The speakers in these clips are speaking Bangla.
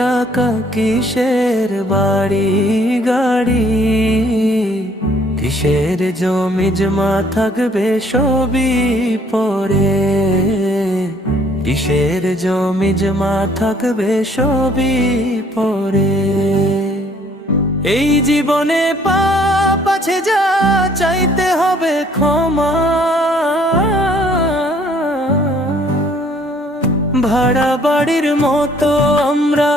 টাকা কিসের বাড়ি গাড়ি, কিসের জমি জমা থাকবে সবই পরে, কিসের জমি জমা থাকবে সবই পরে। এই জীবনে পাপ আছে যা চাইতে হবে ক্ষমা, ভাড়া বাড়ির মতো আমরা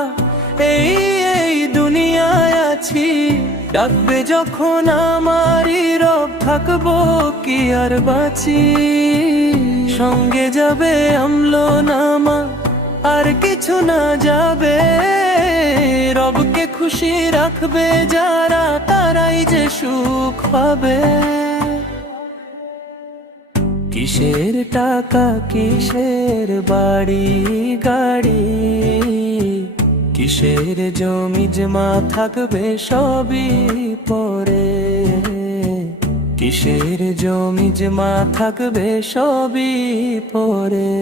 এই দুনিয়ায় আছি। ডাকবে যখন আমারই রব থাকবো কি আর বাঁচি। সঙ্গে যাবে আমলো নামা আর কিছু না যাবে, রবকে খুশি রাখবে যারা তারাই যে সুখ পাবে। কিসের টাকা কিসের বাড়ি গাড়ি, কিসের জমি জমা থাকবে সবই পরে, কিসের জমি জমা থাকবে সবই পরে।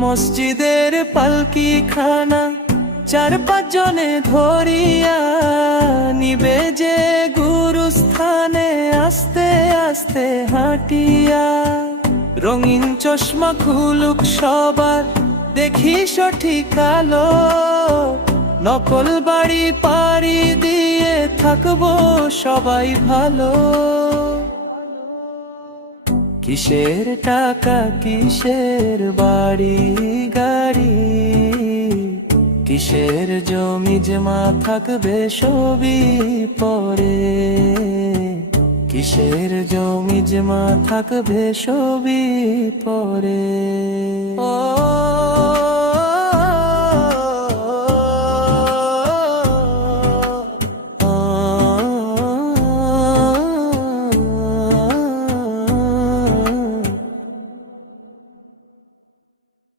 মসজিদের পালকি খানা চার পাঁচ জনে ধরিয়া নিবে যে গুরুস্থানে আস্তে আস্তে হাঁটিয়া। রঙিন চশমা খুলুক সবার দেখি সঠিক আলো, নকল বাড়ি পাড়ি দিয়ে থাকবো সবাই ভালো। কিসের টাকা কিসের বাড়ি গাড়ি, কিসের জমি জমা থাকবে সবই পরে, কিসের জমি জমা থাকবে সবই পরে। ও